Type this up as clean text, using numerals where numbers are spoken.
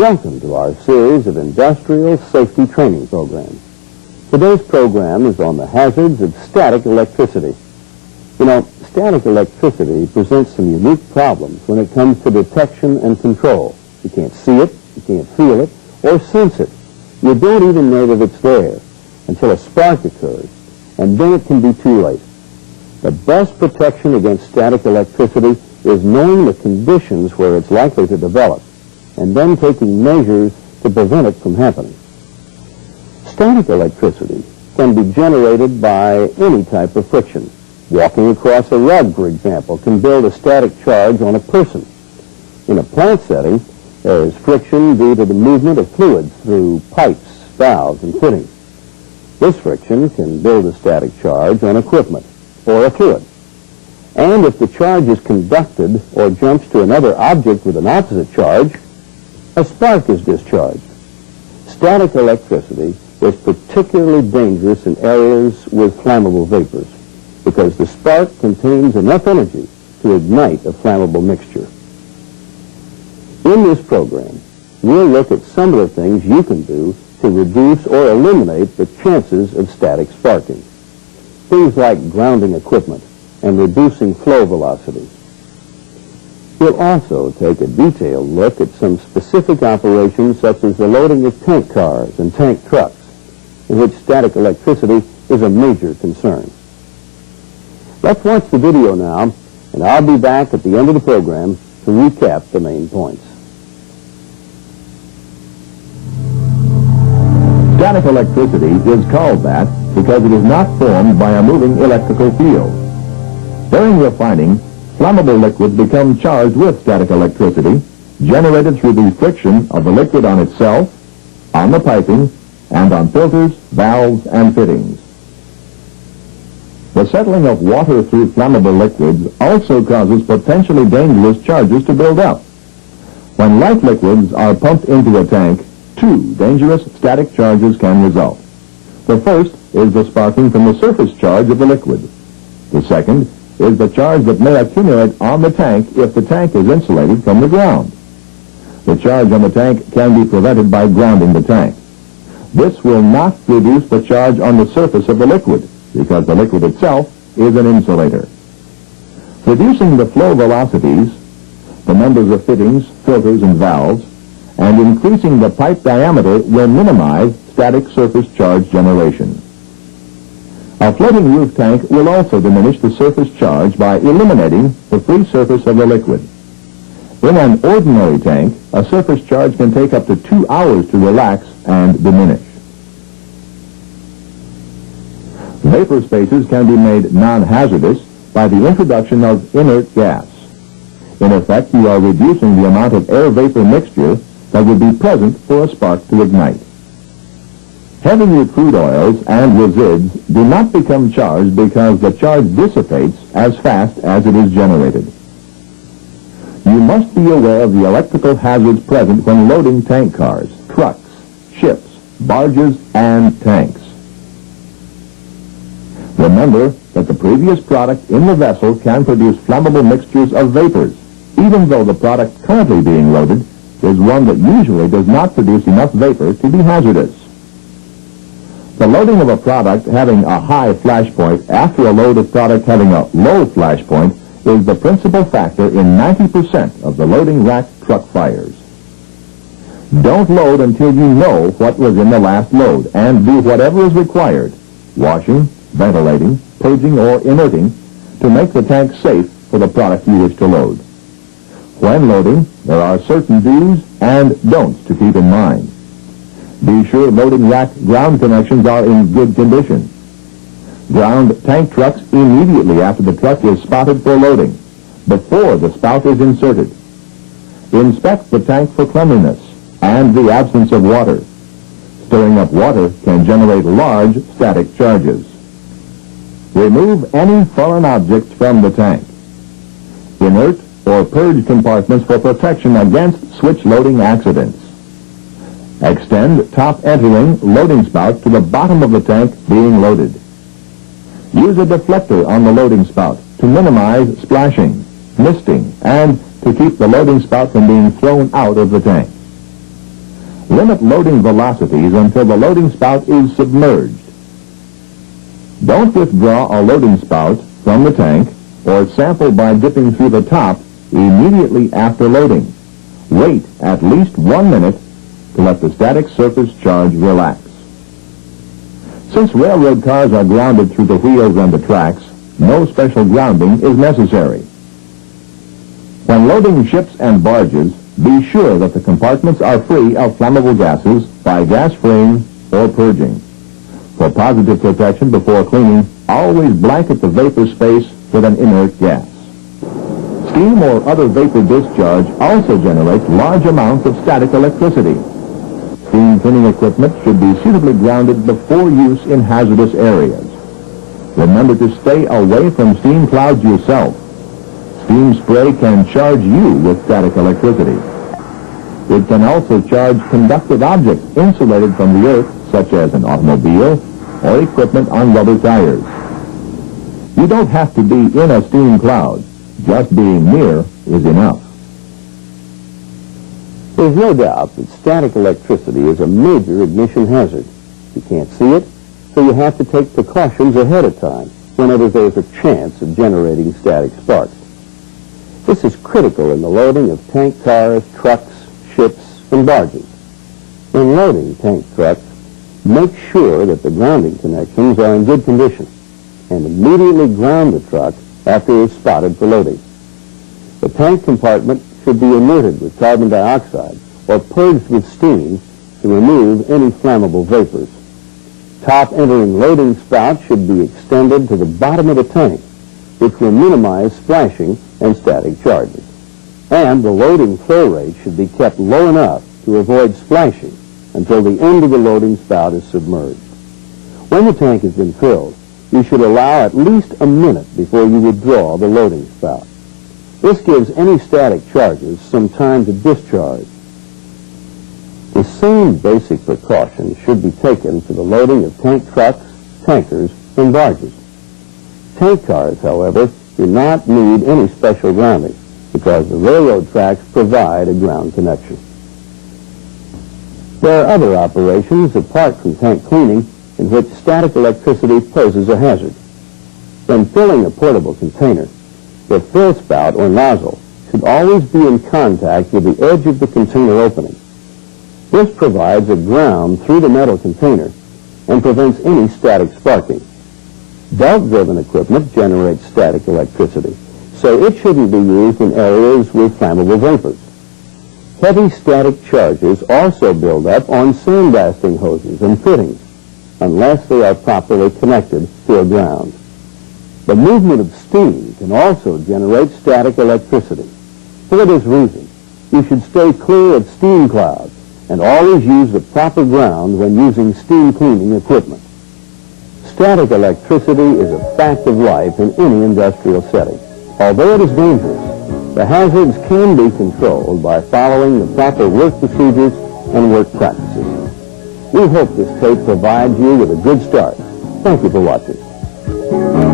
Welcome to our series of industrial safety training programs. Today's program is on the hazards of static electricity. You know, static electricity presents some unique problems when it comes to detection and control. You can't see it, you can't feel it, or sense it. You don't even know that it's there until a spark occurs, and then it can be too late. The best protection against static electricity is knowing the conditions where it's likely to develop, and then taking measures to prevent it from happening. Static electricity can be generated by any type of friction. Walking across a rug, for example, can build a static charge on a person. In a plant setting, there is friction due to the movement of fluids through pipes, valves, and fittings. This friction can build a static charge on equipment or a fluid. And if the charge is conducted or jumps to another object with an opposite charge, a spark is discharged. Static electricity is particularly dangerous in areas with flammable vapors because the spark contains enough energy to ignite a flammable mixture. In this program, we'll look at some of the things you can do to reduce or eliminate the chances of static sparking. Things like grounding equipment and reducing flow velocity. We'll also take a detailed look at some specific operations such as the loading of tank cars and tank trucks, in which static electricity is a major concern. Let's watch the video now, and I'll be back at the end of the program to recap the main points. Static electricity is called that because it is not formed by a moving electrical field. During refining, flammable liquids become charged with static electricity, generated through the friction of the liquid on itself, on the piping, and on filters, valves, and fittings. The settling of water through flammable liquids also causes potentially dangerous charges to build up. When light liquids are pumped into a tank, two dangerous static charges can result. The first is the sparking from the surface charge of the liquid. The second is the charge that may accumulate on the tank if the tank is insulated from the ground. The charge on the tank can be prevented by grounding the tank. This will not reduce the charge on the surface of the liquid because the liquid itself is an insulator. Reducing the flow velocities, the numbers of fittings, filters, and valves, and increasing the pipe diameter will minimize static surface charge generation. A floating roof tank will also diminish the surface charge by eliminating the free surface of the liquid. In an ordinary tank, a surface charge can take up to 2 hours to relax and diminish. Vapor spaces can be made non-hazardous by the introduction of inert gas. In effect, you are reducing the amount of air-vapor mixture that would be present for a spark to ignite. Heavier crude oils and resids do not become charged because the charge dissipates as fast as it is generated. You must be aware of the electrical hazards present when loading tank cars, trucks, ships, barges, and tanks. Remember that the previous product in the vessel can produce flammable mixtures of vapors, even though the product currently being loaded is one that usually does not produce enough vapor to be hazardous. The loading of a product having a high flash point after a load of product having a low flash point is the principal factor in 90% of the loading rack truck fires. Don't load until you know what was in the last load, and do whatever is required, washing, ventilating, purging, or inerting, to make the tank safe for the product you wish to load. When loading, there are certain do's and don'ts to keep in mind. Be sure loading rack ground connections are in good condition. Ground tank trucks immediately after the truck is spotted for loading, before the spout is inserted. Inspect the tank for cleanliness and the absence of water. Stirring up water can generate large static charges. Remove any foreign objects from the tank. Inert or purge compartments for protection against switch loading accidents. Extend top entering loading spout to the bottom of the tank being loaded. Use a deflector on the loading spout to minimize splashing, misting, and to keep the loading spout from being thrown out of the tank. Limit loading velocities until the loading spout is submerged. Don't withdraw a loading spout from the tank or sample by dipping through the top immediately after loading. Wait at least 1 minute to let the static surface charge relax. Since railroad cars are grounded through the wheels and the tracks, no special grounding is necessary. When loading ships and barges, be sure that the compartments are free of flammable gases by gas freeing or purging. For positive protection before cleaning, always blanket the vapor space with an inert gas. Steam or other vapor discharge also generates large amounts of static electricity. Steam cleaning equipment should be suitably grounded before use in hazardous areas. Remember to stay away from steam clouds yourself. Steam spray can charge you with static electricity. It can also charge conductive objects insulated from the earth, such as an automobile or equipment on rubber tires. You don't have to be in a steam cloud. Just being near is enough. There's no doubt that static electricity is a major ignition hazard. You can't see it, so you have to take precautions ahead of time whenever there's a chance of generating static sparks. This is critical in the loading of tank cars, trucks, ships, and barges. When loading tank trucks, make sure that the grounding connections are in good condition and immediately ground the truck after it's spotted for loading. The tank compartment should be inerted with carbon dioxide or purged with steam to remove any flammable vapors. Top entering loading spout should be extended to the bottom of the tank, which will minimize splashing and static charges. And the loading flow rate should be kept low enough to avoid splashing until the end of the loading spout is submerged. When the tank has been filled, you should allow at least a minute before you withdraw the loading spout. This gives any static charges some time to discharge. The same basic precautions should be taken for the loading of tank trucks, tankers, and barges. Tank cars, however, do not need any special grounding because the railroad tracks provide a ground connection. There are other operations apart from tank cleaning in which static electricity poses a hazard. When filling a portable container, the fill spout or nozzle should always be in contact with the edge of the container opening. This provides a ground through the metal container and prevents any static sparking. Belt-driven equipment generates static electricity, so it shouldn't be used in areas with flammable vapors. Heavy static charges also build up on sandblasting hoses and fittings, unless they are properly connected to a ground. The movement of steam can also generate static electricity. For this reason, you should stay clear of steam clouds and always use the proper ground when using steam cleaning equipment. Static electricity is a fact of life in any industrial setting. Although it is dangerous, the hazards can be controlled by following the proper work procedures and work practices. We hope this tape provides you with a good start. Thank you for watching.